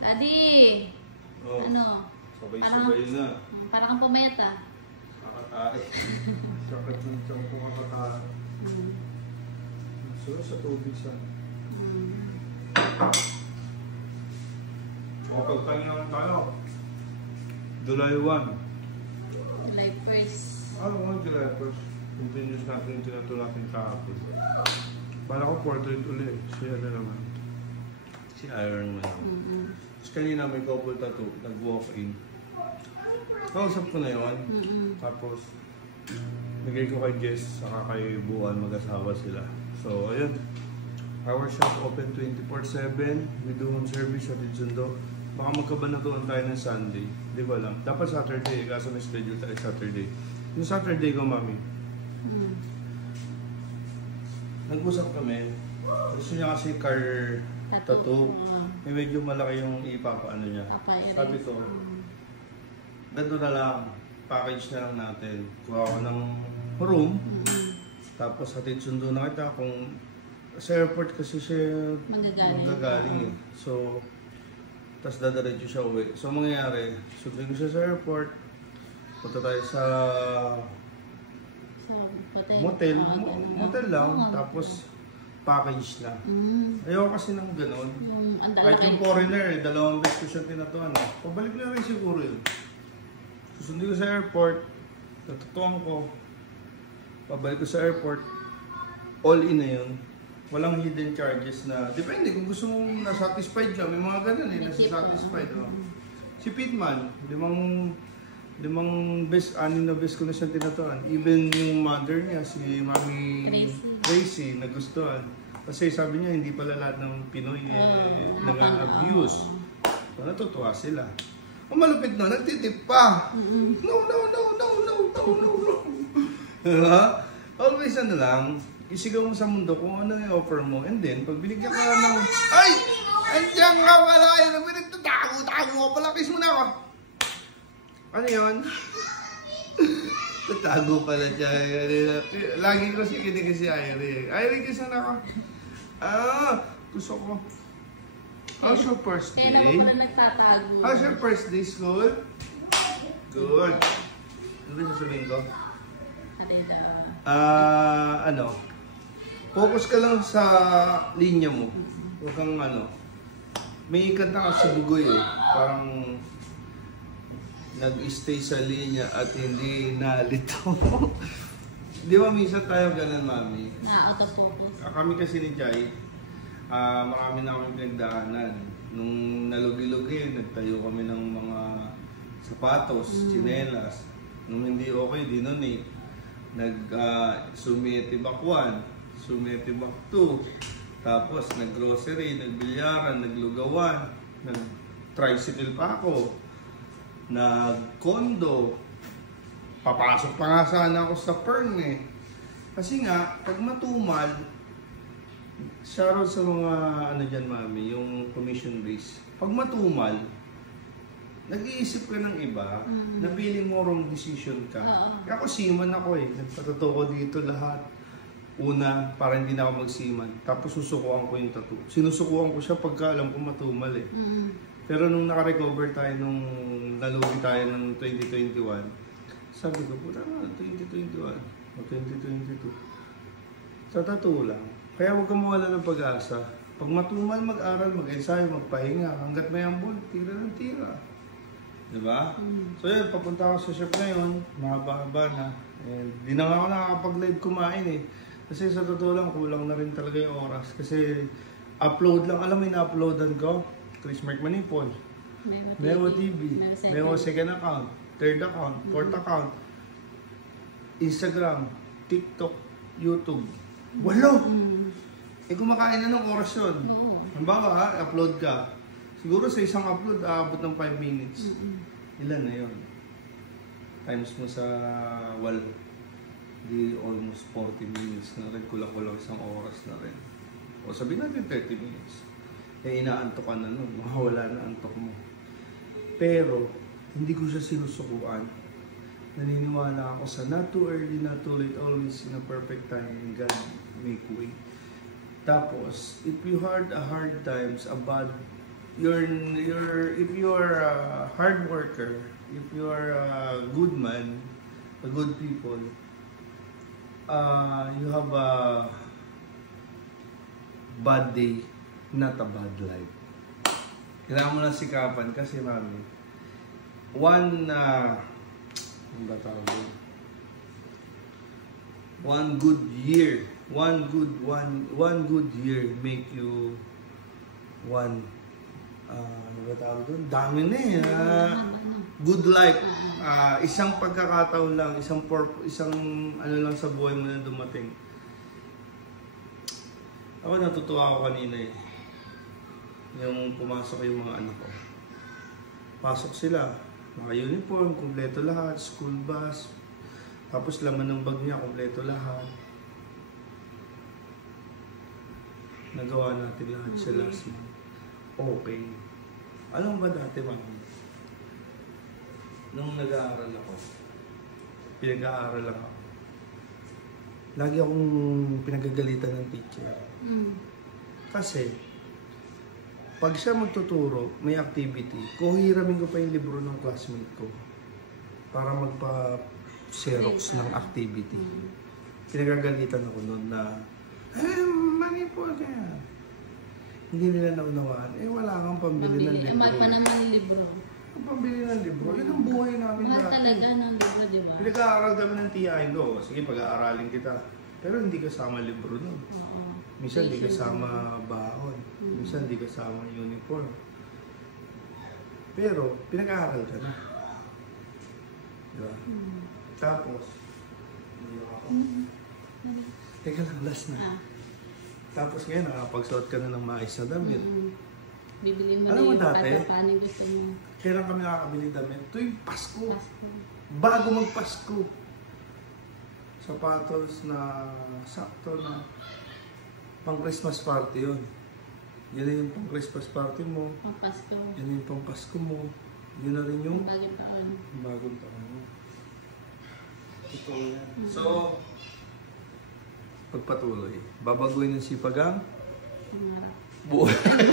Daddy! Oh, Ano? sabay-sabay na. Parang kang pumayat ah. Kakatae. Sakit ng tiyan ko kakatae. So, sa tubig sa... Makapagpahinga lang tayo. July 1. July 1st. July 1st. Continuous natin yung tinatulakin kahapon. Bala ko portrait ulit. Si ano naman. Si Iron Man. Tapos kanina may couple tattoo. Nag-walk-in. Kausap ko na yun. Tapos, bigay ko kay Jess, saka kay Buwan, mag-asawa sila. So, ayun. Our shop open 24/7. We do home service at Itsundo. Baka magkabanatuan tayo ng Sunday. Di ba lang? Dapat Saturday, kaso may schedule tayo Saturday. Yung Saturday ko, mami. Nag-usap kami. Gusto niya kasi car tattoo. May medyo malaki yung ipapaano niya. Sabi ko, ganito na lang. Package na lang natin. Kuha ko ng room. Tapos hatid sundo na kita kung sa airport kasi siya magagaling eh. So, tapos dadaretso siya uwi. So, mangyayari, sundin ko siya sa airport. Punta tayo sa motel lang. Tapos, package na. Ayoko kasi ng ganon. Kahit yung foreigner, 2 beses ko siya tinatuan. Pabalik na rin siguro yun. Susundin ko sa airport, natutuan ko. Pabalik ko sa airport, all in na yun. Walang hidden charges na, depende kung gusto mong na-satisfied ka, may mga ganun eh, nasa-satisfied. Oh. Si Pitman, 5 best, 6 na best ko na siyang tinatuan. Even yung mother niya, si Mami Tracy, nagustuhan. Kasi sabi niya, hindi pala lahat ng Pinoy nag-abuse. So, natutuwa sila. Ang malupit na, nagtitip pa. No. Diba? Always ano lang, isigaw mo sa mundo kung ano yung offer mo. And then, pag binigyan ka ng... Ay! Andiyan ka pala! Ayun, nagtatago ka pala. Kiss mo na ako. Ano yun? Tatago pala siya. Lagi ko si kinig si Irie. Irie, kiss na ako. Gusto ko. How's your first day? Kaya naman pala nagtatago. How's your first day, school? Good. Ano ba sasabihin ko? Focus ka lang sa linya mo. Huwag kang may kanta ka sa bugoy eh. Parang nag-stay sa linya at hindi nalito. Di ba minsan tayo ganun, mami? Out of focus. Kami kasi ni Jai, marami na kami pinagdaanan. Nung nalugi-lugi, nagtayo kami ng mga sapatos, tsinelas. Nung hindi okay, di nun eh. Nag-sumitibak 1, sumitibak 2. Tapos nag-grocery, nagbilyaran, naglugawan, nag-tricycle pa ako. Nag-condo. Papasok pa nga sana ako sa Fern eh. Kasi nga, pag matumal, shoutout sa mga dyan mami, yung commission base. Pag matumal, nag-iisip ka ng iba, napili mo wrong decision ka. Kaya ako seaman ako eh. Nagpatato ko dito lahat. Una, para hindi na ako magsiman. Tapos susukuan ko yung tattoo. Sinusukuan ko siya pagka alam ko matumal eh. Pero nung naka-recover tayo, nung nalugi tayo ng 2021, sabi ko, puta nga, 2021 o 2022. Sa tattoo lang. Kaya huwag kang mawala ng pag-asa. Pag matumal, mag-aral, mag-ensayo, magpahinga. Hanggat may ambol, tira ng tira. Diba? So yun, papunta ako sa shop ngayon. Mahaba-haba na. Di na ako nakakapag-live kumain eh. Kasi sa totoo lang, kulang na rin talaga yung oras. Kasi upload lang. Alam mo yung na-uploadan ko? Chris Mark Manipol, Mewo TV, Mewo second account, third account, fourth account, Instagram, TikTok, YouTube. 8! Kumakain na ng oras yun. Halimbawa upload ka. Siguro sa isang upload, aabot ng 5 minutes. Ilan na yun? Times mo sa 8. Di almost 40 minutes na rin. Kulang-kulang isang oras na rin. O sabihin natin 30 minutes. Inaantok ka na nun. Mawala na antok mo. Pero, hindi ko siya sinusukuan. Naniniwala ako sa not too early, not too late, always in a perfect time. God make way. Tapos, if you had a hard times, a bad if you're a hard worker, if you're a good man, a good people, you have a bad day, not a bad life. Kailangan mo lang sikapan kasi mami, one good year make you one ano ba tawag doon? Dami na eh. Good life. Isang pagkakataon lang, isang ano lang sa buhay mo na dumating. Ako natutuwa ako kanina eh. Yung pumasok yung mga anak ko. Pasok sila, naka-uniform, kumpleto lahat, school bus. Tapos laman ng bag niya, kumpleto lahat. Nagawa natin lahat sa last month. Okay. Alam ba dati, mami? Nung nag-aaral ako, pinag-aaral ako, lagi akong pinagagalitan ng teacher. Kasi, pag siya magtuturo, may activity, kuhiramin ko pa yung libro ng classmate ko para magpa-xerox ng activity. Pinagagalitan ako noon na, mani po kaya. Hindi nila naunawaan. Wala kang pambili ng libro. Mahal pa naman libro. Ang pambili ng libro, yun ang buhay namin Mahal dati. talaga ng libro, di ba? Pinag-aaral kami ng tiyahin ko. Sige, pag-aaralin kita. Pero hindi kasama libro nun. Oo. Minsan hindi kasama baon. Minsan hindi kasama uniform. Pero, pinag-aaral ka na. Diba? Tapos, teka lang, last na. Tapos ngayon, nakapagsuot ka na ng maayos na damit. Bibili mo Alam mo yung dati? paano gusto niyo. Kailan kami nakakabili ng damit? Tuwing Pasko. Pasko. Bago mag-Pasko. Sapatos na sakto na pang Christmas party yun. Yun na yung pang Christmas party mo. Pang Pasko. Yun na yung pang Pasko mo. Yun na rin yung Bagong taon. bagong taon mo. Ito yan. So, pagpatuloy, babaguhin ng sipagang Pangarap. buhay.